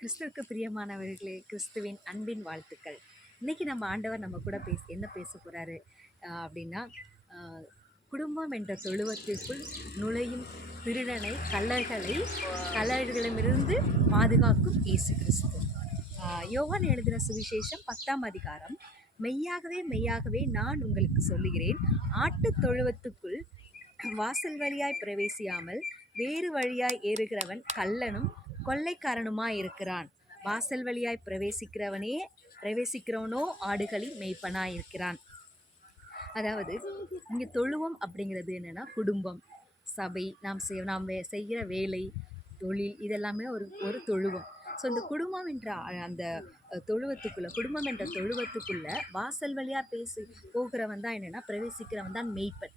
கிறிஸ்துவுக்கு பிரியமானவர்களே, கிறிஸ்துவின் அன்பின் வாழ்த்துக்கள். இன்னைக்கு நம்ம ஆண்டவர் நம்ம கூட என்ன பேச போறாரு அப்படின்னா, குடும்பம் என்ற தொழுவத்திற்குள் நுழையும் திருடனை, கள்ளர்களிடமிருந்து பாதுகாக்கும் இயேசு கிறிஸ்து. யோவான் எழுதின சுவிசேஷம் 10ஆம் அதிகாரம். மெய்யாகவே மெய்யாகவே நான் உங்களுக்கு சொல்லுகிறேன், ஆட்டுத் தொழுவத்துக்குள் வாசல் வழியாய் பிரவேசியாமல் வேறு வழியாய் ஏறுகிறவன் கள்ளனும் கொள்ளைக்காரனுமாயிருக்கிறான். வாசல் வழியாய் பிரவேசிக்கிறவனோ ஆடுகளின் மேய்ப்பனாயிருக்கிறான். அதாவது இங்கே தொழுவம் அப்படிங்கிறது என்னன்னா, குடும்பம், சபை, நாம் செய்கிற வேலை, தொழில், இதெல்லாமே ஒரு தொழுவம். ஸோ இந்த குடும்பம் என்ற அந்த குடும்பம் என்ற தொழுவத்துக்குள்ள வாசல் வழியா போகிறவன் தான் என்னன்னா, பிரவேசிக்கிறவன் தான் மேய்ப்பன்.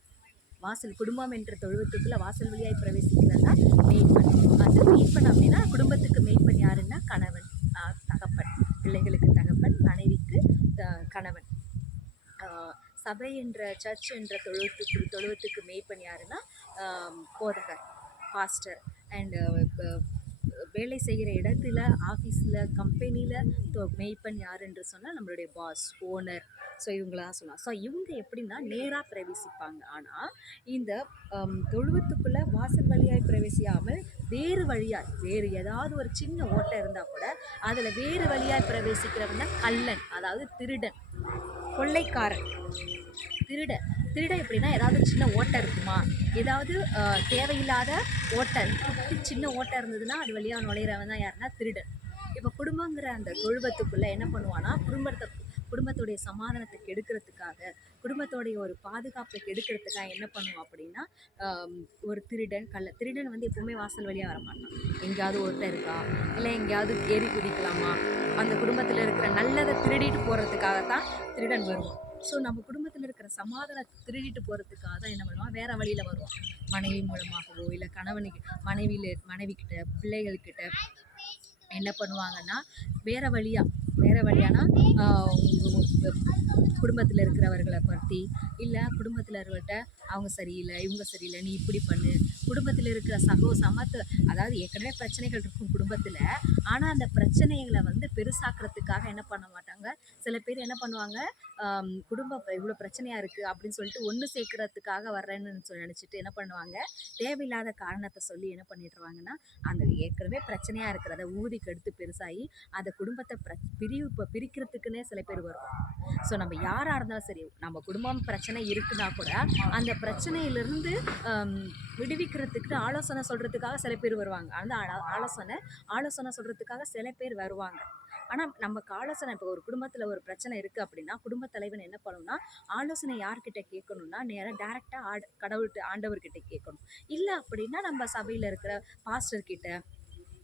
குடும்பம் என்ற தொழுவத்துக்குள்ள வாசல் வழியாய் பிரவேசிக்கிறது தான் மேய்ப்பன். அந்த மேய்ப்பன் அப்படின்னா, குடும்பத்துக்கு மேய்ப்பன் யாருன்னா, கணவன், தகப்பன், பிள்ளைகளுக்கு தகப்பன், மனைவிக்கு கணவன். சபை என்ற சர்ச் என்ற தொழுவத்துக்கு மேய்ப்பன் யாருன்னா, போதகர், பாஸ்டர். அண்ட் வேலை செய்கிற இடத்துல, ஆஃபீஸில், கம்பெனியில் மேய்ப்பன் யார் என்று சொன்னால் நம்மளுடைய பாஸ், ஓனர். ஸோ இவங்களாம் சொல்லலாம். ஸோ இவங்க எப்படின்னா நேராக பிரவேசிப்பாங்க. ஆனால் இந்த தொழுவத்துக்குள்ளே வாசல் வழியாய் பிரவேசியாமல் வேறு ஏதாவது ஒரு சின்ன ஓட்டை இருந்தால் கூட அதில் வேறு வழியாய் பிரவேசிக்கிறவங்க கள்ளன், அதாவது திருடன், கொள்ளைக்காரன். திருடன் எப்படின்னா, ஏதாவது சின்ன ஓட்டை இருக்குமா, ஏதாவது தேவையில்லாத ஓட்டை, சின்ன ஓட்டை இருந்ததுன்னா அது வழியாக நுழையிறவன் தான் யாருன்னா திருடன். இப்போ குடும்பங்கிற அந்த தொழுவத்துக்குள்ளே என்ன பண்ணுவான்னா, குடும்பத்துடைய சமாதானத்தை கெடுக்கிறதுக்காக, குடும்பத்தோடைய ஒரு பாதுகாப்பை கெடுக்கிறதுக்காக என்ன பண்ணுவோம் அப்படின்னா, ஒரு திருடன் வந்து எப்பவுமே வாசல் வழியாக வரமாட்டான். எங்கேயாவது ஓட்டை இருக்கா, இல்லை எங்கேயாவது ஏறி குதிக்கலாமா, அந்த குடும்பத்தில் இருக்கிற நல்லதை திருடிட்டு போகிறதுக்காகத்தான் திருடன் வருவான். ஸோ நம்ம குடும்பத்தில் இருக்கிற சமாதானத்தை திருடிட்டு போகிறதுக்காக தான் என்ன பண்ணுவான், வேறு வழியில் வருவான். மனைவி மூலமாகவோ, இல்லை மனைவிக்கிட்ட, பிள்ளைகள்கிட்ட என்ன பண்ணுவாங்கன்னா, வேறு வழியானா குடும்பத்தில் இருக்கிறவர்களை பற்றி, இல்லை குடும்பத்தில் இருக்கிறவர்கிட்ட அவங்க சரியில்லை, இவங்க சரியில்லை, நீ இப்படி பண்ணு, குடும்பத்தில் இருக்கிற அதாவது ஏற்கனவே பிரச்சனைகள் இருக்கும் குடும்பத்தில். ஆனால் அந்த பிரச்சனைகளை வந்து பெருசாக்குறதுக்காக என்ன பண்ண மாட்டாங்க, சில பேர் என்ன பண்ணுவாங்க, குடும்பம் இவ்வளோ பிரச்சனையாக இருக்குது அப்படின்னு சொல்லிட்டு ஒன்று சேர்க்கறதுக்காக வர்றேன்னு நினச்சிட்டு என்ன பண்ணுவாங்க, தேவையில்லாத காரணத்தை சொல்லி என்ன பண்ணிடுவாங்கன்னா, அந்த ஏற்கனவே பிரச்சனையாக இருக்கிறத ஊதி கெடுத்து பெருசாகி அந்த குடும்பத்தை பிரிக்கிறதுக்குன்னே சில பேர் வருவாங்க. ஸோ நம்ம யாராக இருந்தாலும் சரி, நம்ம குடும்பம் பிரச்சனை இருக்குன்னா கூட அந்த பிரச்சனையிலிருந்து விடுவிக்கிறதுக்கு ஆலோசனை சொல்கிறதுக்காக சில பேர் வருவாங்க. அந்த ஆலோசனை சொல்கிறதுக்காக சில பேர் வருவாங்க. ஆனால் நமக்கு ஆலோசனை, இப்போ ஒரு குடும்பத்தில் ஒரு பிரச்சனை இருக்குது அப்படின்னா, குடும்பத் தலைவன் என்ன பண்ணணும்னா, ஆலோசனை யார்கிட்ட கேட்கணும்னா, நேராக டேரெக்டாக ஆண்டவர்கிட்ட கேட்கணும். இல்லை அப்படின்னா நம்ம சபையில் இருக்கிற பாஸ்டர்கிட்ட,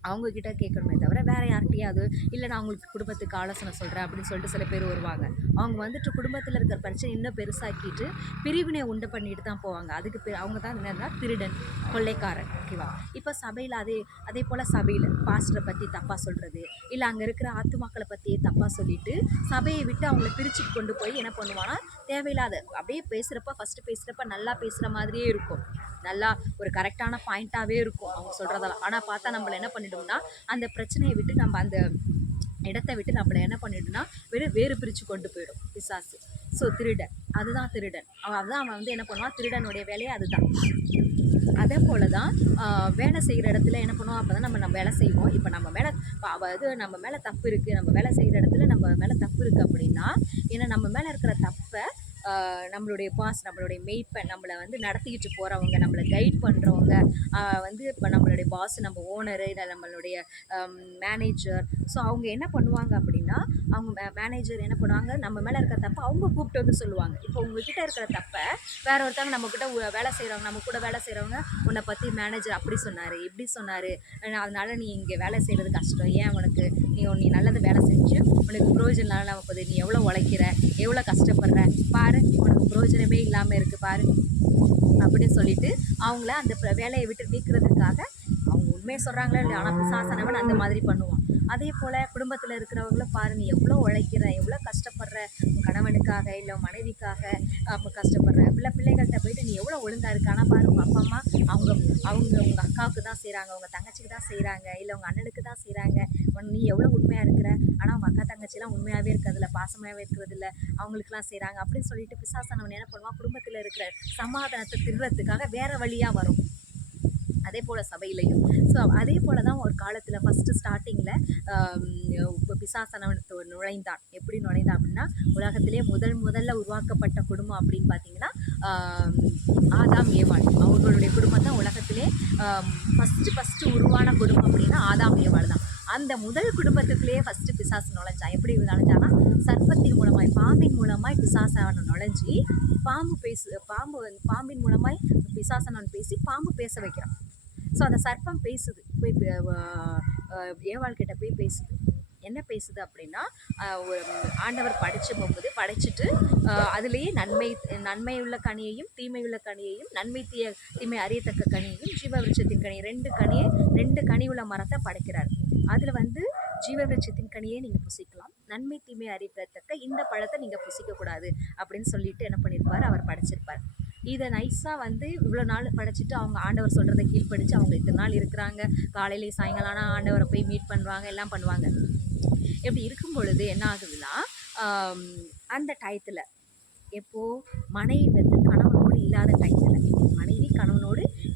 அவங்கக்கிட்ட கேட்கணுமே தவிர வேறு யார்கிட்டையாவது, இல்லை நான் அவங்களுக்கு குடும்பத்துக்கு ஆலோசனை சொல்கிறேன் அப்படின்னு சொல்லிட்டு சில பேர் வருவாங்க. அவங்க வந்துட்டு குடும்பத்தில் இருக்கிற பிரச்சனை இன்னும் பெருசாக்கிட்டு பிரிவினை உண்டு பண்ணிட்டு தான் போவாங்க. அவங்க தான் என்னன்னா திருடன், கொள்ளைக்காரன். ஓகேவா? இப்போ சபையில் அதே போல் சபையில் பாஸ்டரை பற்றி தப்பாக சொல்கிறது, இல்லை அங்கே இருக்கிற ஆத்துமாக்களை பற்றியே தப்பாக சொல்லிவிட்டு சபையை விட்டு அவங்கள பிரிச்சுட்டு கொண்டு போய் என்ன பண்ணுவான்னா, தேவையில்லாத அப்படியே ஃபஸ்ட்டு பேசுகிறப்ப நல்லா பேசுகிற மாதிரியே இருக்கும், நல்லா ஒரு கரெக்டான பாயிண்ட்டாகவே இருக்கும் அவங்க சொல்கிறதெல்லாம். ஆனால் பார்த்தா நம்மளை என்ன பண்ணிட்டோம்னா, அந்த பிரச்சனையை விட்டு நம்ம அந்த இடத்த விட்டு நம்மளை என்ன பண்ணிட்டோம்னா வேறு பிரித்து கொண்டு போயிடும் பிசாசு. ஸோ அதுதான் திருடன். அவன் வந்து என்ன பண்ணுவான், திருடனுடைய வேலையை அதுதான். அதே போல் தான் வேலை செய்கிற இடத்துல என்ன பண்ணுவோம், அப்போ தான் நம்ம வேலை செய்வோம். இப்போ நம்ம மேலே தப்பு இருக்குது, நம்ம வேலை செய்கிற இடத்துல நம்ம மேலே தப்பு இருக்குது அப்படின்னா, ஏன்னா நம்ம மேலே இருக்கிற தப்பை நம்மளுடைய பாஸ், நம்மளுடைய மெய்ப்பன், நம்மளை வந்து நடத்திக்கிட்டு போகிறவங்க, நம்மளை கைட் பண்ணுறவங்க வந்து இப்போ நம்மளுடைய பாஸ், நம்ம ஓனரு, இல்லை நம்மளுடைய மேனேஜர். ஸோ அவங்க என்ன பண்ணுவாங்க அப்படின்னா, அவங்க மேனேஜர் என்ன பண்ணுவாங்க, நம்ம மேலே இருக்கிற தப்பை அவங்க கூப்பிட்டு வந்து சொல்லுவாங்க. இப்போ உங்ககிட்ட இருக்கிற தப்பை வேற ஒருத்தவங்க நம்ம கூட வேலை செய்கிறவங்க உன்னை பற்றி மேனேஜர் அப்படி சொன்னார், இப்படி சொன்னார், அதனால் நீ இங்கே வேலை செய்கிறது கஷ்டம், ஏன் உனக்கு நீ நல்லது வேலை செஞ்சு உனக்கு பிரயோஜனம் இல்லாமல் போகுது, நீ எவ்வளோ உழைக்கிற, எவ்வளோ கஷ்டப்படுற பாரு, உனக்கு பிரயோஜனமே இல்லாமல் இருக்குது பாரு அப்படின்னு சொல்லிட்டு அவங்கள அந்த வேலையை விட்டு நீக்கிறதுக்காக, அவங்க உண்மையை சொல்கிறாங்களே இல்லையா, ஆனால் பிசாசானவன் அந்த மாதிரி பண்ணுவான். அதே போல் குடும்பத்தில் இருக்கிறவங்களும் பாரு, நீ எவ்வளோ உழைக்கிற, எவ்வளோ கஷ்டப்படுற, உன் கணவனுக்காக இல்லை மனைவிக்காக கஷ்டப்படுற, பிள்ளைகள்கிட்ட போயிட்டு நீ எவ்வளோ ஒழுங்காக இருக்க, ஆனால் பாரு உங்கள் அப்பா அம்மா அவங்க உங்கள் அக்காவுக்கு தான் செய்கிறாங்க, உங்கள் தங்கச்சிக்கு தான் செய்கிறாங்க, இல்லை உங்கள் அண்ணனுக்கு தான் செய்கிறாங்க, நீ எவ்வளோ உண்மையாக இருக்கிற, ஆனால் அவங்க அக்கா தங்கச்சிலாம் உண்மையாகவே இருக்கிறதில்ல, பாசமாகவே இருக்கிறதில்ல, அவங்களுக்குலாம் செய்கிறாங்க அப்படின்னு சொல்லிட்டு பிசாசானவன் என்ன பண்ணுவான், குடும்பத்தில் இருக்கிற சமாதானத்தை திருடுறதுக்காக வேற வழியாக வரும். அதே போல் சபையிலையும். ஸோ அதே போல் தான் ஒரு காலத்தில் ஃபஸ்ட்டு ஸ்டார்டிங்கில் பிசாசானவன் நுழைந்தான். எப்படி நுழைந்தான் அப்படின்னா, உலகத்திலே முதல்ல உருவாக்கப்பட்ட குடும்பம் அப்படின்னு பார்த்தீங்கன்னா ஆதாம் ஏவாள் அவர்களுடைய குடும்பம் தான் உலகத்திலே ஃபஸ்ட்டு உருவான குடும்பம் அப்படின்னா ஆதாம் ஏவாள் தான். அந்த முதல் குடும்பத்துக்குள்ளேயே ஃபஸ்ட்டு பிசாசு நுழைஞ்சான். எப்படி நுழைஞ்சானா, சர்ப்பத்தின் மூலமாய் பாம்பின் மூலமாய் பிசாசானவன் நுழைஞ்சி பாம்பின் மூலமாய் பிசாசானவன் பேசி பாம்பு பேச வைக்கிறான். ஸோ அந்த சர்ப்பம் பேசுது, போய் ஏவாள் கிட்ட போய் பேசுது. என்ன பேசுது அப்படின்னா, ஆண்டவர் படைச்சிட்டு அதுலேயே நன்மையுள்ள கனியையும் தீமையுள்ள கனியையும், தீமை அறியத்தக்க கனியையும் ஜீவ விருட்சத்தின் கனி, ரெண்டு கனி உள்ள மரத்தை படைக்கிறார். அதில் ஜீவ விருட்சத்தின் கனியை நீங்கள் புசிக்கலாம், நன்மை தீமை அறியத்தக்க இந்த பழத்தை நீங்கள் புசிக்கக்கூடாது அப்படின்னு சொல்லிட்டு என்ன பண்ணியிருப்பார், அவர் படைச்சிருப்பார். இதை நைஸாக இவ்வளோ நாள் படைச்சிட்டு அவங்க ஆண்டவர் சொல்கிறத கீழ்ப்படிச்சு அவங்க இத்தனை நாள் இருக்கிறாங்க. காலையிலேயே சாயங்காலம் ஆனால் ஆண்டவரை போய் மீட் பண்ணுவாங்க, எல்லாம் பண்ணுவாங்க. இப்படி இருக்கும் பொழுது என்ன ஆகுதுன்னா, அந்த டயத்தில் எப்போது மனைவி கணவனோடு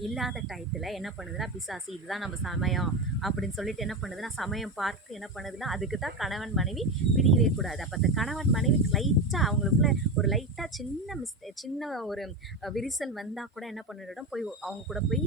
இல்லாத டயத்தில் என்ன பண்ணுதுன்னா, பிசாசு இதுதான் நம்ம சமயம் அப்படின்னு சொல்லிட்டு என்ன பண்ணுதுன்னா, சமயம் பார்த்து என்ன பண்ணுதுன்னா, அதுக்கு தான் கணவன் மனைவி பிரியவே கூடாது. அப்போ அந்த கணவன் மனைவி லைட்டாக அவங்களுக்குள்ள ஒரு லைட்டாக சின்ன ஒரு விரிசல் வந்தால் கூட என்ன பண்ணிடும், போய் அவங்க கூட போய்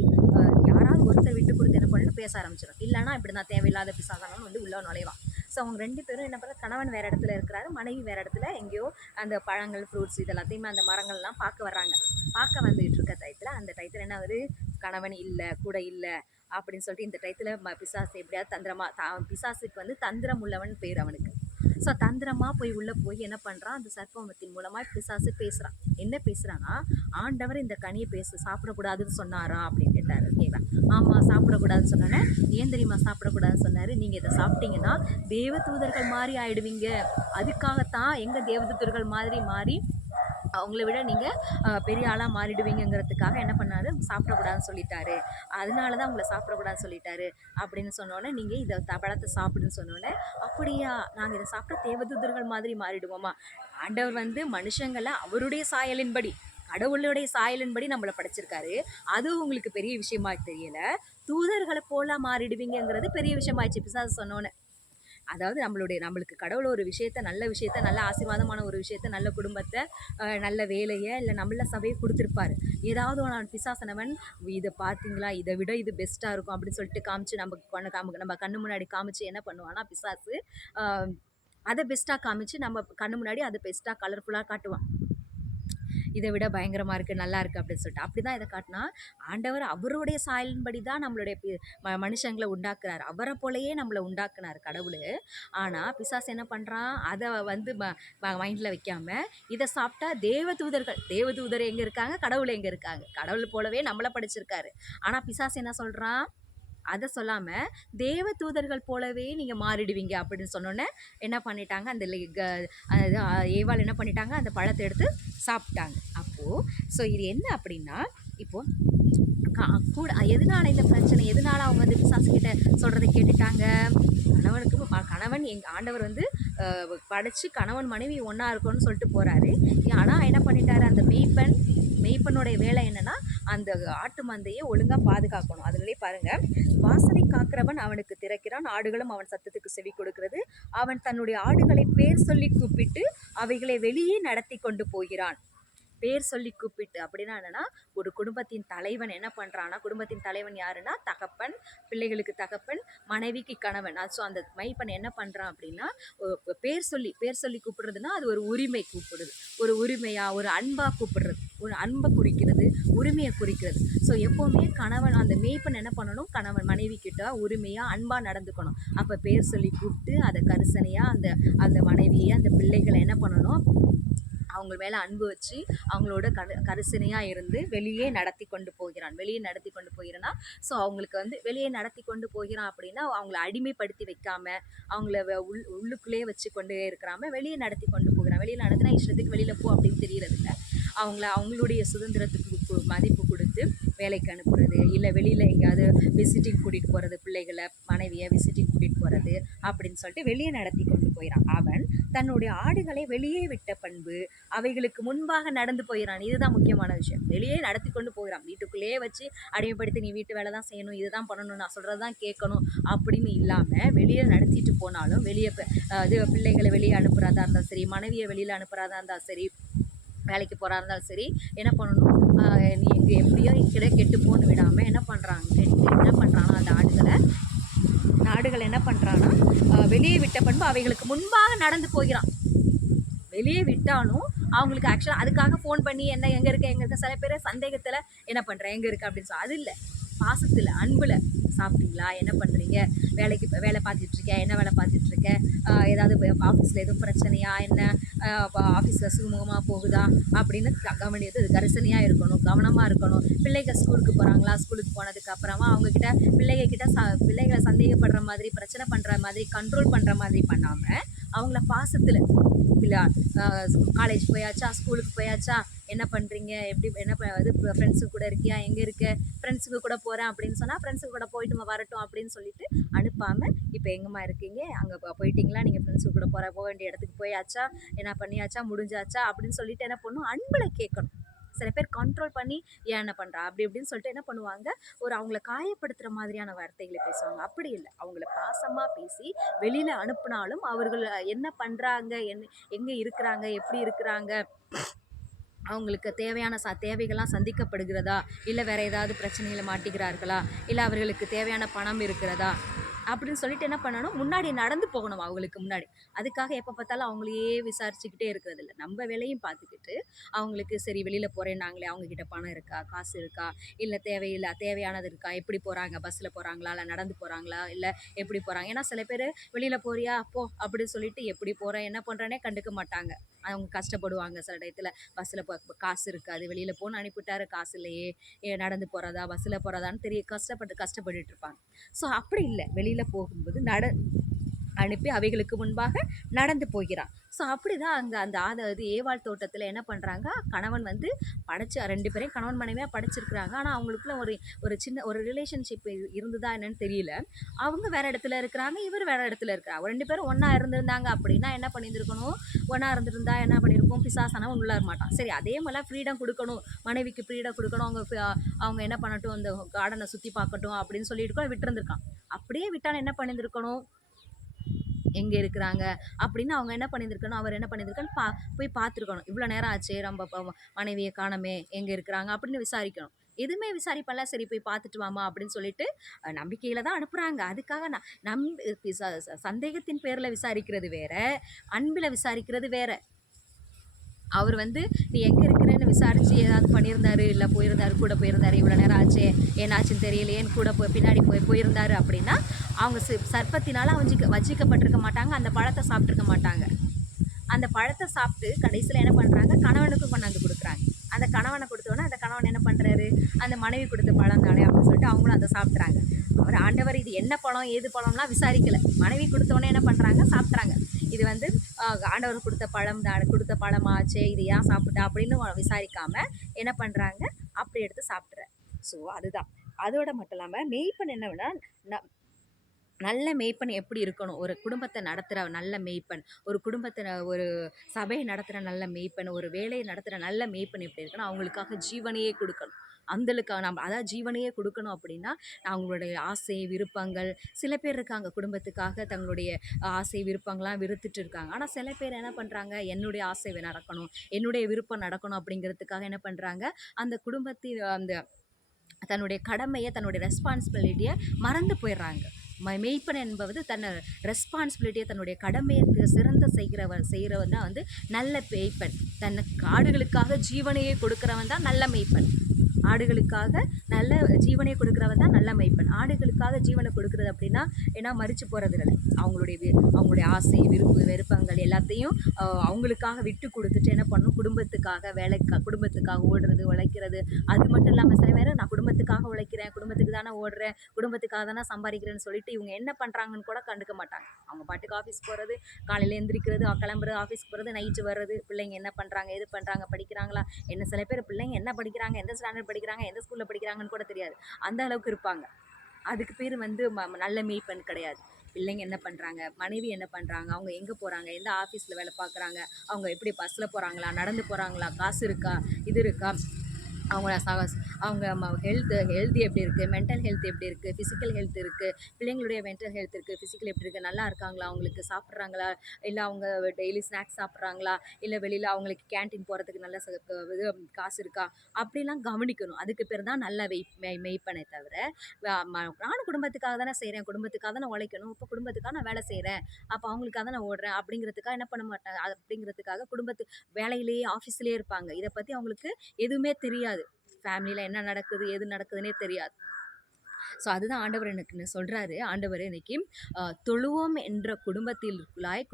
யாராவது ஒருத்தர் விட்டு கொடுத்து என்ன பண்ணிட்டு பேச ஆரம்பிச்சிடும். இல்லைனா இப்படி தான் தேவையில்லாத பிசாசானவன் உள்ள நுழைவான். ஸோ அவங்க 2 பேரும் என்ன பண்ணுறது, கணவன் வேறு இடத்துல இருக்கிறாரு, மனைவி வேறு இடத்துல எங்கேயோ அந்த பழங்கள் ஃப்ரூட்ஸ் இதெல்லாத்தையுமே அந்த மரங்கள்லாம் பார்க்க வர்றாங்க. பார்க்க வந்துட்டு இருக்க டயத்தில் அந்த டயத்தில் என்ன ஆகுது, கணவன் இல்லை கூட இல்லை அப்படின்னு சொல்லிட்டு இந்த டயத்தில் பிசாசு எப்படியாவது பிசாசுக்கு தந்திரம் உள்ளவன் பேர் அவனுக்கு. ஸோ தந்திரமாக உள்ளே போய் என்ன பண்ணுறான், அந்த சர்ப்பத்தின் மூலமாக பிசாசு பேசுகிறான். என்ன பேசுகிறான்னா, ஆண்டவர் இந்த கனியை சாப்பிடக்கூடாதுன்னு சொன்னாரா அப்படின்னு கேட்டார். ஓகேவா, ஆமாம் சாப்பிடக்கூடாதுன்னு சொன்னோன்னே, ஏன் தெரியுமா சாப்பிடக்கூடாதுன்னு சொன்னார், நீங்கள் இதை சாப்பிட்டீங்கன்னா தேவதூதர்கள் மாதிரி ஆகிடுவீங்க, அதுக்காகத்தான் எங்கள் தேவதூதர்கள் மாதிரி மாறி அவங்கள விட நீங்கள் பெரிய ஆளாக மாறிடுவீங்கிறதுக்காக என்ன பண்ணாரு, சாப்பிடக்கூடாதுன்னு சொல்லிட்டாரு, அதனால தான் உங்களை சாப்பிடக்கூடாதுன்னு சொல்லிட்டாரு அப்படின்னு சொன்னோன்னே, நீங்கள் இதை பழத்தை சாப்பிடுன்னு சொன்னோன்னே, அப்படியா நாங்கள் இதை சாப்பிட்டா தேவதூதர்கள் மாதிரி மாறிடுவோமா? ஆண்டவர் மனுஷங்களை அவருடைய சாயலின்படி, கடவுளுடைய சாயலின்படி நம்மளை படைச்சிருக்காரு. அது உங்களுக்கு பெரிய விஷயமா தெரியல, தூதர்களை போல மாறிடுவீங்கிறது பெரிய விஷயமாயிடுச்சு பிசாசு சொன்னோன்னே. அதாவது நம்மளுக்கு கடவுள் ஒரு நல்ல விஷயத்த, நல்ல ஆசீர்வாதமான ஒரு விஷயத்த, நல்ல குடும்பத்தை, நல்ல வேலையை, இல்லை நல்ல சபையை கொடுத்துருப்பாரு. ஏதாவது ஒரு பிசாசனவன் இதை பார்த்தீங்களா, இதை விட இது பெஸ்ட்டாக இருக்கும் அப்படின்னு சொல்லிட்டு காமிச்சு நம்ம கண்ணு முன்னாடி காமிச்சு என்ன பண்ணுவான்னா பிசாசு, அதை பெஸ்ட்டாக காமிச்சு நம்ம கண்ணு முன்னாடி அதை பெஸ்ட்டாக கலர்ஃபுல்லாக காட்டுவான். இதை விட பயங்கரமாக இருக்குது, நல்லா இருக்குது அப்படின்னு சொல்லிட்டு. அப்படி தான் இதை காட்டினா, ஆண்டவர் அவருடைய சாயலின்படி தான் நம்மளுடைய மனுஷங்களை உண்டாக்குறாரு. அவரை போலயே நம்மளை உண்டாக்குனார் கடவுள். ஆனால் பிசாசு என்ன பண்ணுறான், அதை மைண்டில் வைக்காமல் இதை சாப்பிட்டா தேவதூதர் எங்கே இருக்காங்க, கடவுள் எங்கே இருக்காங்க, கடவுள் போலவே நம்மளை படைச்சிருக்காரு. ஆனால் பிசாசு என்ன சொல்கிறான், அதை சொல்லாமல் தேவ தூதர்கள் போலவே நீங்கள் மாறிடுவீங்க அப்படின்னு சொன்னோன்னே என்ன பண்ணிட்டாங்க, அந்த ஏவாள் என்ன பண்ணிட்டாங்க, அந்த பழத்தை எடுத்து சாப்பிட்டாங்க. அப்போது ஸோ இது என்ன அப்படின்னா, இப்போது கூட எதனால இந்த பிரச்சனை, எதனால அவங்க பிசாசு கிட்ட சொல்கிறத கேட்டுட்டாங்க, கணவன் ஆண்டவர் படைச்சு கணவன் மனைவி ஒன்றா இருக்கணும்னு சொல்லிட்டு போகிறாரு. ஆனால் என்ன பண்ணிட்டாரு, அந்த மெய்ப்பனுடைய வேலை என்னன்னா, அந்த ஆட்டு மந்தையை ஒழுங்காக பாதுகாக்கணும். அதுலேயே பாருங்கள், வாசலை காக்கிறவன் அவனுக்கு திறக்கிறான், ஆடுகளும் அவன் சத்தத்துக்கு செவி கொடுக்கிறது, அவன் தன்னுடைய ஆடுகளை பேர் சொல்லி கூப்பிட்டு அவைகளை வெளியே நடத்தி கொண்டு போகிறான். பேர் சொல்லி கூப்பிட்டு அப்படின்னா என்னன்னா, ஒரு குடும்பத்தின் தலைவன் என்ன பண்ணுறான்னா, குடும்பத்தின் தலைவன் யாருன்னா தகப்பன், பிள்ளைகளுக்கு தகப்பன், மனைவிக்கு கணவன். ஸோ அந்த மைப்பன் என்ன பண்ணுறான் அப்படின்னா, பேர் சொல்லி கூப்பிடுறதுன்னா அது ஒரு உரிமை கூப்பிடுது, ஒரு உரிமையாக, ஒரு அன்பாக கூப்பிடுறது, ஒரு அன்பை குறிக்கிறது, உரிமையை குறிக்கிறது. ஸோ எப்போவுமே கணவன், அந்த மேய்ப்பன் என்ன பண்ணணும், கணவன் மனைவி கிட்ட உரிமையாக அன்பாக நடந்துக்கணும். அப்போ பேர் சொல்லி கூப்பிட்டு அதை கரிசனையாக அந்த மனைவியை, அந்த பிள்ளைகளை என்ன பண்ணணும், அவங்க மேலே அன்பு வச்சு அவங்களோட கரிசனையாக இருந்து வெளியே நடத்தி கொண்டு போகிறான்னா, ஸோ அவங்களுக்கு வெளியே நடத்தி கொண்டு போகிறான் அப்படின்னா, அவங்கள அடிமைப்படுத்தி வைக்காமல், அவங்கள உள்ளுக்குள்ளேயே வச்சு கொண்டே இருக்கிறாம வெளியே நடத்தி கொண்டு போகிறான். வெளியில் நடத்தினா இஷ்டத்துக்கு வெளியில் போ அப்படின்னு தெரியறதில்ல. அவங்களுடைய சுதந்திரத்துக்கு மதிப்பு கொடுத்து வேலைக்கு அனுப்புறது, இல்லை வெளியில் எங்கேயாவது விசிட்டிங் கூட்டிகிட்டு போகிறது, பிள்ளைகளை மனைவியை விசிட்டிங் கூட்டிகிட்டு போகிறது அப்படின்னு சொல்லிட்டு வெளியே நடத்தி கொண்டு போயிடான். அவன் தன்னுடைய ஆடுகளை வெளியே விட்ட பண்பு, அவைகளுக்கு முன்பாக நடந்து போயிடான். இதுதான் முக்கியமான விஷயம். வெளியே நடத்தி கொண்டு போகிறான். வீட்டுக்குள்ளேயே வச்சு அடிமைப்படுத்தி நீ வீட்டு வேலை தான் செய்யணும், இதுதான் பண்ணணும், நான் சொல்கிறது தான் கேட்கணும் அப்படின்னு இல்லாமல் வெளியே நடத்திட்டு போனாலும், வெளியே இது பிள்ளைகளை வெளியே அனுப்புகிறதா இருந்தாலும் சரி, மனைவியை வெளியில் அனுப்புகிறதா இருந்தாலும் சரி, வேலைக்கு போகிறா இருந்தாலும் சரி, என்ன பண்ணணும், நீ எங்கே எப்படியோ கெட்டு போன்னு விடாமல் என்ன பண்ணுறான்னா அந்த ஆடுகளை என்ன பண்ணுறான்னா வெளியே விட்ட பண்பு அவைகளுக்கு முன்பாக நடந்து போகிறான். வெளியே விட்டாலும் அவங்களுக்கு ஆக்சுவலாக அதுக்காக ஃபோன் பண்ணி என்ன எங்கே இருக்க சில பேர் சந்தேகத்தில் என்ன பண்ணுறேன் எங்கே இருக்க அப்படின்னு சொல்லி, அது இல்லை, பாசத்தில் அன்பில் சாப்பிட்டீங்களா, என்ன பண்ணுறீங்க, வேலை பார்த்துட்ருக்கேன், என்ன வேலை பார்த்துட்ருக்கேன், ஏதாவது ஆஃபீஸில் எதுவும் பிரச்சனையா, என்ன ஆஃபீஸில் சுமூகமாக போகுதா அப்படின்னு கவனித்து இது கரிசனையாக இருக்கணும், கவனமாக இருக்கணும். பிள்ளைகள் ஸ்கூலுக்கு போகிறாங்களா, ஸ்கூலுக்கு போனதுக்கு அப்புறமா அவங்கக்கிட்ட பிள்ளைகளை சந்தேகப்படுற மாதிரி, பிரச்சனை பண்ணுற மாதிரி, கண்ட்ரோல் பண்ணுற மாதிரி பண்ணாமல் அவங்கள பாசத்தில் இல்லை, காலேஜ் போயாச்சா, ஸ்கூலுக்கு போயாச்சா, என்ன பண்ணுறீங்க, எப்படி என்ன இது ஃப்ரெண்ட்ஸுக்கு கூட இருக்கியா, எங்கே இருக்க, ஃப்ரெண்ட்ஸுக்கு கூட போகிறேன் அப்படின்னு சொன்னால் ஃப்ரெண்ட்ஸுக்கு கூட போயிட்டு வரட்டும் அப்படின்னு சொல்லிட்டு அனுப்பாமல், இப்போ எங்கேம்மா இருக்கீங்க, அங்கே போயிட்டீங்களா, நீங்கள் ஃப்ரெண்ட்ஸுக்கு கூட போக வேண்டிய இடத்துக்கு போயாச்சா, என்ன பண்ணியாச்சா, முடிஞ்சாச்சா அப்படின்னு சொல்லிட்டு என்ன பண்ணணும், அன்பில் கேட்கணும். சில பேர் கண்ட்ரோல் பண்ணி ஏன் என்ன பண்ணுறா அப்படி இப்படின்னு சொல்லிட்டு என்ன பண்ணுவாங்க, அவங்கள காயப்படுத்துகிற மாதிரியான வார்த்தைகளை பேசுவாங்க. அப்படி இல்லை, அவங்கள பாசமாக பேசி வெளியில் அனுப்புனாலும் அவர்கள் என்ன பண்ணுறாங்க, எங்கே இருக்கிறாங்க, எப்படி இருக்கிறாங்க, அவங்களுக்கு தேவையான தேவைகள்லாம் சந்திக்கப்படுகிறதா, இல்லை வேறு ஏதாவது பிரச்சனையில் மாட்டிக்கிறார்களா, இல்லை அவர்களுக்கு தேவையான பணம் இருக்கிறதா அப்படின்னு சொல்லிட்டு என்ன பண்ணணும், முன்னாடி நடந்து போகணும் அவங்களுக்கு முன்னாடி. அதுக்காக எப்போ பார்த்தாலும் அவங்களையே விசாரிச்சுக்கிட்டே இருக்கிறது இல்லை. நம்ம வேலையும் பார்த்துக்கிட்டு அவங்களுக்கு சரி வெளியில் போகிறேன்னாங்களே, அவங்கக்கிட்ட பணம் இருக்கா, காசு இருக்கா, இல்லை தேவையானது இருக்கா, எப்படி போகிறாங்க, பஸ்ஸில் போகிறாங்களா, இல்லை நடந்து போகிறாங்களா, இல்லை எப்படி போகிறாங்க. ஏன்னா சில பேர் வெளியில் போறியா போ அப்படின்னு சொல்லிட்டு எப்படி போகிறேன் என்ன பண்ணுறேனே கண்டுக்க மாட்டாங்க. அவங்க கஷ்டப்படுவாங்க சில டயத்தில். பஸ்ஸில் காசு இருக்காது, வெளியில் போன்னு அனுப்பிவிட்டாரு, காசு இல்லையே, நடந்து போகிறதா பஸ்ஸில் போகிறதான்னு கஷ்டப்பட்டுட்டு இருப்பாங்க. ஸோ அப்படி இல்லை, வெளியில் போகும்போது அனுப்பி அவைகளுக்கு முன்பாக நடந்து போகிறான். ஸோ அப்படி தான் அங்கே அந்த ஏவாள் தோட்டத்தில் என்ன பண்ணுறாங்க, கணவன் வந்து படைச்சு 2 பேரையும் கணவன் மனைவியாக படைச்சிருக்கிறாங்க. ஆனால் அவங்களுக்குள்ள ஒரு சின்ன ஒரு ரிலேஷன்ஷிப் இருந்ததா என்னன்னு தெரியல. அவங்க வேறு இடத்துல இருக்கிறாங்க, இவர் வேறு இடத்துல இருக்கிறாங்க. 2 பேரும் ஒன்றா இருந்திருந்தாங்க அப்படின்னா என்ன பண்ணியிருந்துருக்கணும், ஒன்றா இருந்திருந்தா என்ன பண்ணியிருக்கோம், பிசாசானவன் உள்ள மாட்டான். சரி, அதே மாதிரிலாம் ஃப்ரீடம் கொடுக்கணும், மனைவிக்கு ஃப்ரீடம் கொடுக்கணும், அவங்க என்ன பண்ணட்டும், அந்த கார்டனை சுற்றி பார்க்கட்டும் அப்படின்னு சொல்லிட்டு விட்டுருந்துருக்கான். அப்படியே விட்டாலும் என்ன பண்ணியிருந்துருக்கணும், எங்கே இருக்கிறாங்க அப்படின்னு அவங்க என்ன பண்ணியிருக்கணும், அவர் என்ன பண்ணியிருக்கான்னு போய் பார்த்துருக்கணும். இவ்வளோ நேரம் ஆச்சு, நம்ம மனைவியை காணமே, எங்கே இருக்கிறாங்க அப்படின்னு விசாரிக்கணும். எதுவுமே விசாரிப்பல்ல, சரி போய் பார்த்துட்டு வாமா அப்படின்னு சொல்லிட்டு நம்பிக்கையில் தான் அனுப்புகிறாங்க. அதுக்காக சந்தேகத்தின் பேரில் விசாரிக்கிறது வேற, அன்பில் விசாரிக்கிறது வேற. அவர் வந்து நீ எங்கே இருக்கிறேன்னு விசாரித்து ஏதாவது பண்ணியிருந்தாரு, இல்லை போயிருந்தாரு, கூட போயிருந்தாரு, இவ்வளோ நேரம் ஆச்சு, என்னாச்சுன்னு தெரியலையேன்னு கூட பின்னாடி போயிருந்தாரு அப்படின்னா அவங்க சர்ப்பத்தினால வஞ்சிக்கப்பட்டிருக்க மாட்டாங்க, அந்த பழத்தை சாப்பிட்ருக்க மாட்டாங்க. அந்த பழத்தை சாப்பிட்டு கடைசியில் என்ன பண்ணுறாங்க, கணவனுக்கும் கொண்டாந்து கொடுக்குறாங்க. அந்த கணவனை கொடுத்தோன்னே அந்த கணவன் என்ன பண்ணுறாரு, அந்த மனைவி கொடுத்த பழம் தானே அப்படின்னு சொல்லிட்டு அவங்களும் அதை சாப்பிட்றாங்க. அவர் ஆண்டவர் இது என்ன பழம் ஏது பழம்லாம் விசாரிக்கலை, மனைவி கொடுத்தோன்னே என்ன பண்ணுறாங்க, சாப்பிட்றாங்க. இது வந்து ஆண்டவர் கொடுத்த பழமாச்சே, இது ஏன் சாப்பிட்டா அப்படின்னு விசாரிக்காமல் என்ன பண்ணுறாங்க, அப்படி எடுத்து சாப்பிட்ற. ஸோ அதுதான். அதோட மட்டும் இல்லாமல் மெய்ப்பன் என்னன்னா, நல்ல மெய்ப்பன் எப்படி இருக்கணும், ஒரு குடும்பத்தை நடத்துகிற நல்ல மெய்ப்பன், ஒரு குடும்பத்தை ஒரு சபையை நடத்துகிற நல்ல மெய்ப்பன், ஒரு வேலையை நடத்துகிற நல்ல மெய்ப்பன் எப்படி இருக்கணும், அவங்களுக்காக ஜீவனையே கொடுக்கணும். அதாவது ஜீவனையே கொடுக்கணும் அப்படின்னா அவங்களுடைய ஆசை விருப்பங்கள், சில பேர் இருக்காங்க குடும்பத்துக்காக தங்களுடைய ஆசை விருப்பங்கள்லாம் விருத்துட்டு இருக்காங்க. ஆனால் சில பேர் என்ன பண்ணுறாங்க, என்னுடைய ஆசை நடக்கணும், என்னுடைய விருப்பம் நடக்கணும் அப்படிங்கிறதுக்காக என்ன பண்ணுறாங்க, அந்த குடும்பத்தின் தன்னுடைய கடமையை, தன்னுடைய ரெஸ்பான்சிபிலிட்டியை மறந்து போயிடுறாங்க. மெய்ப்பன் என்பது தன்னை ரெஸ்பான்சிபிலிட்டியை, தன்னுடைய கடமையை சிறந்த செய்கிறவன் தான் வந்து நல்ல மெய்ப்பன். தன்னை ஆடுகளுக்காக ஜீவனையே கொடுக்குறவன் தான் நல்ல மெய்ப்பன். ஆடுகளுக்காக நல்ல ஜீவனை கொடுக்குறவன் தான் நல்ல மெய்ப்பன். ஆடுகளுக்காக ஜீவனை கொடுக்குறது அப்படின்னா ஏன்னா மறித்து போகிறது இல்லை, அவங்களுடைய ஆசை விருப்பங்கள் எல்லாத்தையும் அவங்களுக்காக விட்டு கொடுத்துட்டு என்ன பண்ணணும், குடும்பத்துக்காக ஓடுறது உழைக்கிறது. அது மட்டும் இல்லாமல் சில பேர் நான் குடும்பத்துக்காக உழைக்கிறேன், குடும்பத்துக்கு தானே ஓடுறேன், குடும்பத்துக்காக தானே சம்பாதிக்கிறேன்னு சொல்லிட்டு இவங்க என்ன பண்ணுறாங்கன்னு கூட கண்டுக்க மாட்டாங்க. அவங்க பாட்டுக்கு ஆஃபீஸ் போகிறது, காலையில் எந்திரிக்கிறது, கிளம்புறது, ஆஃபீஸ்க்கு போகிறது, நைட்டு வர்றது, பிள்ளைங்க என்ன பண்ணுறாங்க, எது பண்ணுறாங்க, படிக்கிறாங்களா, என்ன சில பேர் பிள்ளைங்க என்ன படிக்கிறாங்க, எந்த ஸ்டாண்டர்ட் படிக்கிறாங்க, எந்த ஸ்கூலில் படிக்கிறாங்கன்னு கூட தெரியாது. அந்த அளவுக்கு இருப்பாங்க. அதுக்கு பேர் வந்து நல்ல மேய்ப்பன் கிடையாது. பிள்ளைங்க என்ன பண்ணுறாங்க, மனைவி என்ன பண்ணுறாங்க, அவங்க எங்கே போகிறாங்க, எந்த ஆஃபீஸில் வேலை பார்க்குறாங்க, அவங்க எப்படி பஸ்ஸில் போகிறாங்களா, நடந்து போகிறாங்களா, காசு இருக்கா, இது இருக்கா, அவங்கள அவங்க ஹெல்த்தி எப்படி இருக்குது, மென்டல் ஹெல்த் எப்படி இருக்குது, ஃபிசிக்கல் ஹெல்த் இருக்குது, பிள்ளைங்களுடைய மென்டல் ஹெல்த் இருக்குது, ஃபிசிக்கல் எப்படி இருக்குது, நல்லா இருக்காங்களா, அவங்களுக்கு சாப்பிட்றாங்களா, இல்லை அவங்க டெய்லி ஸ்நாக்ஸ் சாப்பிட்றாங்களா, இல்லை வெளியில் அவங்களுக்கு கேன்டீன் போகிறதுக்கு நல்ல இது காசு இருக்கா, அப்படிலாம் கவனிக்கணும். அதுக்கு பேர் தான் நல்ல மெய்ப்பனே தவிர, நானும் குடும்பத்துக்காக தானே செய்கிறேன், குடும்பத்துக்காக தானே உழைக்கணும், இப்போ குடும்பத்துக்காக நான் வேலை செய்கிறேன், அப்போ அவங்களுக்காக தான் நான் ஓடுறேன் அப்படிங்கிறதுக்காக என்ன பண்ண மாட்டாங்க. அப்படிங்கிறதுக்காக வேலையிலேயே ஆஃபீஸ்லேயே இருப்பாங்க. இதை பற்றி அவங்களுக்கு எதுவுமே தெரியாது. ஃபேமிலியில் என்ன நடக்குது, எது நடக்குதுன்னே தெரியாது. ஸோ அதுதான் ஆண்டவர் எனக்கு சொல்கிறாரு. ஆண்டவர் இன்னைக்கு தொழுவோம் என்ற குடும்பத்திற்குள்ளாய்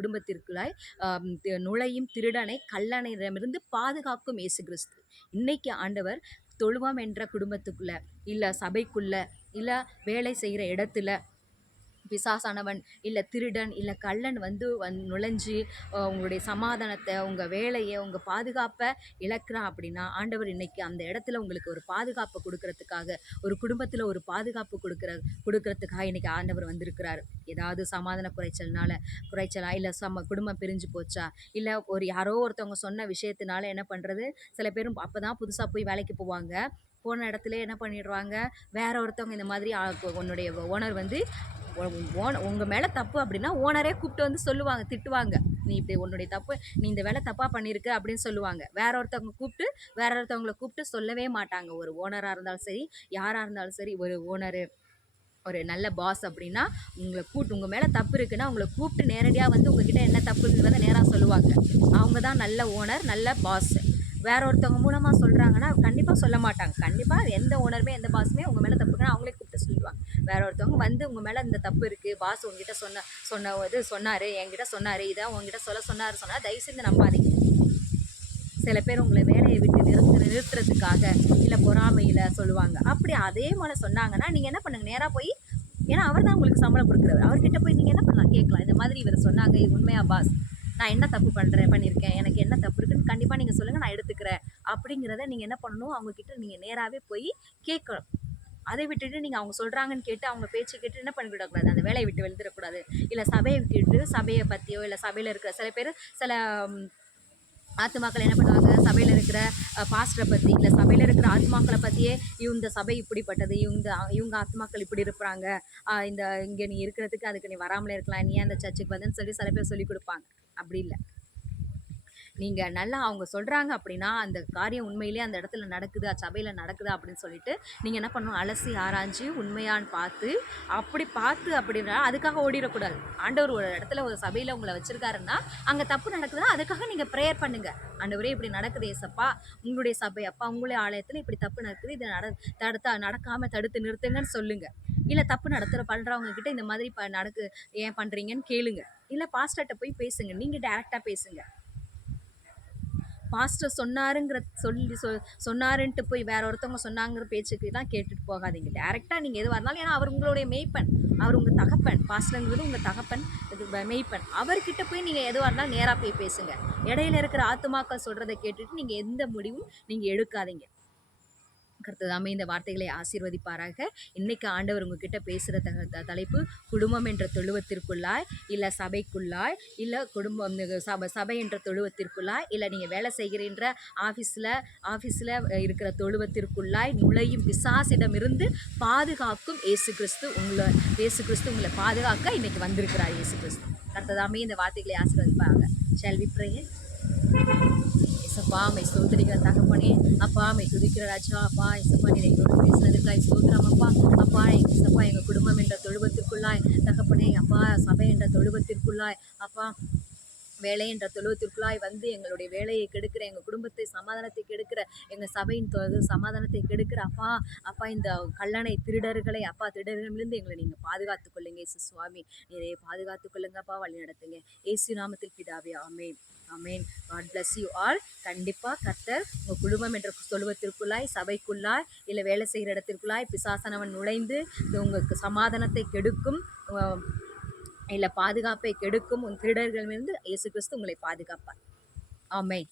நுழையும் திருடனை கல்லணையிடமிருந்து பாதுகாக்கும் இயேசு கிறிஸ்து. இன்னைக்கு ஆண்டவர் தொழுவோம் என்ற குடும்பத்துக்குள்ள, இல்லை சபைக்குள்ள, இல்லை வேலை செய்கிற இடத்துல பிசாசானவன், இல்லை திருடன், இல்லை கள்ளன் வந்து நுழைஞ்சு உங்களுடைய சமாதானத்தை, உங்கள் வேலையை, உங்கள் பாதுகாப்பை இழக்கிறான் அப்படின்னா, ஆண்டவர் இன்னைக்கு அந்த இடத்துல உங்களுக்கு ஒரு பாதுகாப்பை கொடுக்கறதுக்காக, ஒரு குடும்பத்தில் ஒரு பாதுகாப்பு கொடுக்கறதுக்காக இன்னைக்கு ஆண்டவர் வந்திருக்கிறார். ஏதாவது சமாதான குறைச்சலா, இல்லை குடும்பம் பிரிஞ்சு போச்சா, இல்லை யாரோ ஒருத்தவங்க சொன்ன விஷயத்தினால என்ன பண்ணுறது, சில பேரும் அப்போ தான் புதுசாக போய் வேலைக்கு போவாங்க. போன இடத்துல என்ன பண்ணிடுவாங்க, வேற ஒருத்தவங்க இந்த மாதிரி உன்னுடைய ஓனர் வந்து உங்கள் மேலே தப்பு அப்படின்னா ஓனரே கூப்பிட்டு வந்து சொல்லுவாங்க, திட்டுவாங்க. நீ இப்படி உன்னுடைய தப்பு, நீ இந்த வேலை தப்பாக பண்ணியிருக்க அப்படின்னு சொல்லுவாங்க. வேற ஒருத்தவங்களை கூப்பிட்டு சொல்லவே மாட்டாங்க. ஒரு ஓனராக இருந்தாலும் சரி, யாராக இருந்தாலும் சரி, ஒரு ஓனரு, ஒரு நல்ல பாஸ் அப்படின்னா உங்கள் மேலே தப்பு இருக்குன்னா உங்களை கூப்பிட்டு நேரடியாக வந்து உங்ககிட்ட என்ன தப்புங்கிறத நேராக சொல்லுவாங்க. அவங்க தான் நல்ல ஓனர், நல்ல பாஸ். வேற ஒருத்தவங்க மூலமாக சொல்கிறாங்கன்னா கண்டிப்பாக சொல்ல மாட்டாங்க. கண்டிப்பாக எந்த ஓனருமே எந்த பாஸுமே உங்கள் மேலே தப்புக்குன்னா அவங்களே கூப்பிட்டு சொல்லுவாங்க. வேற ஒருத்தவங்க வந்து உங்கள் மேலே இந்த தப்பு இருக்குது, பாஸ் உங்ககிட்ட சொன்னார், என்கிட்ட சொன்னார், இதான் உங்ககிட்ட சொன்னார் தயவு செஞ்சு நம்பாதீங்க. சில பேர் உங்களை வேலையை விட்டு நிறுத்துறதுக்காக, இல்லை பொறாமையில் சொல்லுவாங்க. அப்படி அதே மாதிரி சொன்னாங்கன்னா நீங்கள் என்ன பண்ணுங்கள், நேராக போய், ஏன்னா அவர் தான் உங்களுக்கு சம்பளம் கொடுக்குறவர், அவர்கிட்ட போய் நீங்கள் என்ன பண்ணலாம், கேட்கலாம். இந்த மாதிரி இவர் சொன்னாங்க, இது உண்மையா பாஸ், நான் என்ன தப்பு பண்ணியிருக்கேன், எனக்கு என்ன தப்பு இருக்குன்னு கண்டிப்பாக நீங்கள் சொல்லுங்கள், நான் எடுத்துக்கிறேன் அப்படிங்கிறத நீங்கள் என்ன பண்ணணும், அவங்கக்கிட்ட நீங்கள் நேராகவே போய் கேட்கணும். அதை விட்டுட்டு நீங்கள் அவங்க சொல்கிறாங்கன்னு கேட்டு அவங்க பேச்சு கேட்டு என்ன பண்ணிவிடக்கூடாது, அந்த வேலையை விட்டு எழுந்துடக்கூடாது. இல்லை சபையை விட்டுட்டு சபையை பற்றியோ, இல்லை சபையில் இருக்கிற சில ஆத்துமாக்கள் என்ன பண்ணுவாங்க, சபையில் இருக்கிற பாஸ்டரை பற்றி, இல்லை சபையில் இருக்கிற ஆத்மாக்களை பற்றியே, இந்த சபை இப்படிப்பட்டது, இவங்க ஆத்மாக்கள் இப்படி இருப்பாங்க, இங்கே நீ இருக்கிறதுக்கு அதுக்கு நீ வராமலே இருக்கலாம், நீ அந்த சர்ச்சுக்கு வந்துன்னு சொல்லி சில பேர் சொல்லி கொடுப்பாங்க. அப்படி இல்லை, நீங்கள் நல்லா அவங்க சொல்கிறாங்க அப்படின்னா அந்த காரியம் உண்மையிலே அந்த இடத்துல நடக்குது, சபையில் நடக்குதா அப்படின்னு சொல்லிட்டு நீங்கள் என்ன பண்ணணும், அலசி ஆராய்ஞ்சு உண்மையான்னு பார்த்து அப்படின்னா அதுக்காக ஓடிடக்கூடாது. ஆண்டவர் ஒரு இடத்துல ஒரு சபையில் உங்களை வச்சுருக்காருன்னா அங்கே தப்பு நடக்குதுன்னா அதுக்காக நீங்கள் ப்ரேயர் பண்ணுங்கள். ஆண்டவரே இப்படி நடக்குது ஏசப்பா, உங்களுடைய சபை அப்பா, உங்களுடைய ஆலயத்தில் இப்படி தப்பு நடக்குது, இதை நடக்காமல் தடுத்து நிறுத்துங்கன்னு சொல்லுங்கள். இல்லை தப்பு பண்ணுறவங்க கிட்ட இந்த மாதிரி ஏன் பண்ணுறீங்கன்னு கேளுங்க. இல்லை பாஸ்டர்கிட்ட போய் பேசுங்க, நீங்கள் டேரெக்டாக பேசுங்க. பாஸ்டர் சொன்னாருன்ட்டு போய் வேற ஒருத்தவங்க சொன்னாங்கிற பேச்சுக்கு தான் கேட்டுட்டு போகாதீங்க. டேரெக்டாக நீங்கள் எதுவாக இருந்தாலும், ஏன்னா அவர் உங்களுடைய மெய்ப்பன், அவர் உங்கள் தகப்பன், பாஸ்டருங்கிறது உங்கள் தகப்பன், இது மெய்ப்பன். அவர்கிட்ட போய் நீங்கள் எதுவாக இருந்தாலும் நேராக போய் பேசுங்க. இடையில இருக்கிற ஆத்துமாக்கள் சொல்கிறத கேட்டுட்டு நீங்கள் எந்த முடிவும் நீங்கள் எடுக்காதீங்க. கர்த்ததாமே இந்த வார்த்தைகளை ஆசீர்வதிப்பாராக. இன்னைக்கு ஆண்டவர் உங்ககிட்ட பேசுகிற தலைப்பு குடும்பம் என்ற தொழுவத்திற்குள்ளாய், இல்லை சபைக்குள்ளாய், இல்லை சபை என்ற தொழுவத்திற்குள்ளாய், இல்லை நீங்கள் வேலை செய்கின்ற ஆஃபீஸில் இருக்கிற தொழுவத்திற்குள்ளாய் நுழையும் பிசாசிடமிருந்து பாதுகாக்கும் இயேசு கிறிஸ்து உங்களை பாதுகாக்க இன்னைக்கு வந்திருக்கிறார் இயேசு கிறிஸ்து. கர்த்ததாமே இந்த வார்த்தைகளை ஆசீர்வதிப்பாங்க. Shall we pray? ஏசப்பா மை ஸ்தோத்திரிக்கிற தகப்பனே, அப்பா மை துதிக்கிற ராஜா, அப்பா ஏசப்பா நீ எங்களோட பேசுனதுக்காய் ஸ்தோத்திரம் அப்பா. அப்பா ஏசப்பா எங்கள் குடும்பம் என்ற தொழுவத்திற்குள்ளாய் தகப்பனே, அப்பா சபை என்ற தொழுவத்திற்குள்ளாய், அப்பா வேலை என்ற தொழுவத்திற்குள்ளாய் வந்து எங்களுடைய வேலையை கெடுக்கிற, எங்கள் குடும்பத்தை சமாதானத்தை கெடுக்கிற, எங்கள் சபையின் சமாதானத்தை கெடுக்கிற அப்பா, அப்பா இந்த கல்லணை திருடர்களை, அப்பா திருடர்களிலிருந்து எங்களை நீங்கள் பாதுகாத்துக் கொள்ளுங்க இயேசு சுவாமி. நீரே பாதுகாத்துக் கொள்ளுங்கப்பா, வழி நடத்துங்க இயேசு நாமத்தில் பிதாவே, ஆமென். ஆமென். God bless you all. கண்டிப்பாக கர்த்தர் உங்கள் குடும்பம் என்ற தொழுவத்திற்குள்ளாய், சபைக்குள்ளாய், இல்லை வேலை செய்கிற இடத்திற்குள்ளாய் பிசாசானவன் நுழைந்து உங்களுக்கு சமாதானத்தை கெடுக்கும் இல்ல பாதுகாப்பை கெடுக்கும் உன் திருடர்களிடமிருந்து இயேசு கிறிஸ்து உங்களை பாதுகாப்பார். ஆமென்.